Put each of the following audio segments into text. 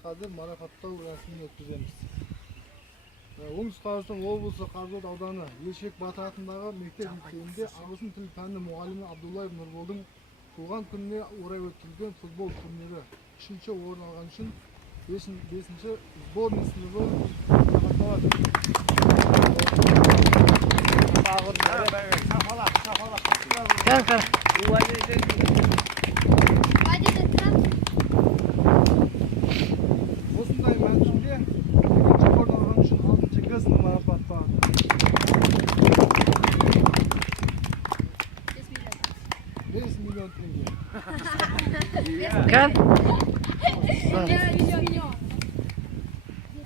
қазір марапаттау рәсімін өткіземіз. Оңтүстік Қазақстан облысы Қарғалы ауданы Елшібек Батыр атындағы мектеп-лицейінде ағылшын тілі пәні мұғалімі Абдуллаев Нұрболдың туған күніне орай өткізілген футбол турнирі 3-ші орын алған үшін 5-ші сборный сыныбы марапатталады. Осындай мәншінде 2-ші орын алған үшін 6-ші Г сыныбы марапатталады. 5 миллион теңге.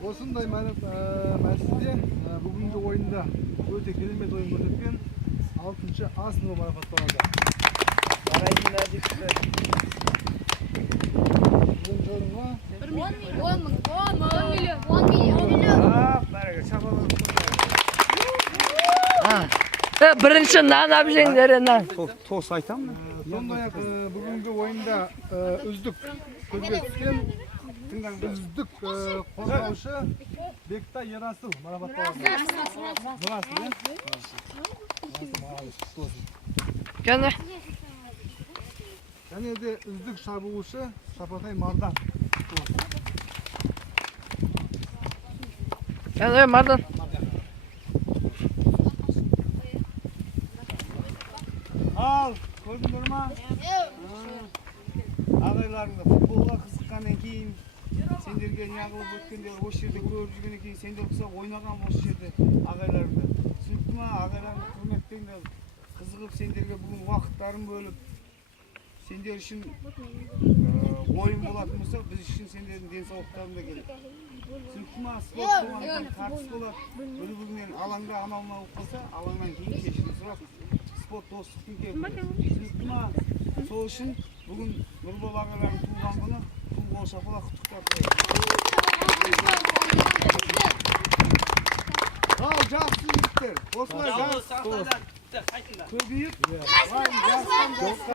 Осындай мәншінде бүгінгі ойында өте керемет ойын көрсеткен 6-ші А сыныбы марапатталады. Бірінші орынға 10 Бірінші нан әбжеңдері нан. Тоз айтам мı? Сондай-ақ бүгінгі ойында үздік көзге түскен үздік қорғаушы Бектай Ерасыл марапатталады. Және де үздік шабуылшы Шапатай Мардан. Және Мардан. Al, koydun ма? Ağaylarında futbolga kızıkkandan keyin sendерге неғылып өткенде осы жерде көріп жүргеннен кейін сендер ұқсап ойнаған осы жерде ағайларыңды. Түсінікті ма? Ағайларыңды құрметтеңдер. Қызығып сендерге бүгін уақыттарын бөліп сендер үшін ойын болатын болса, біз үшін сендердің денсаулықтарың да керек. Түсінікті ма? Спорт болғаннан тартыс болады. Бір-бірінен алаңда анау-мынау болып қалса, алаңнан кейін кешірім сұрап спорт достықтың кепілі. Түсінікті ма? Сол үшін бүгін Нұрбол ағалардың туған күні қол шапалақ құттықтап қояйық. Ал жақсы жігіттер. Осылай көбейіп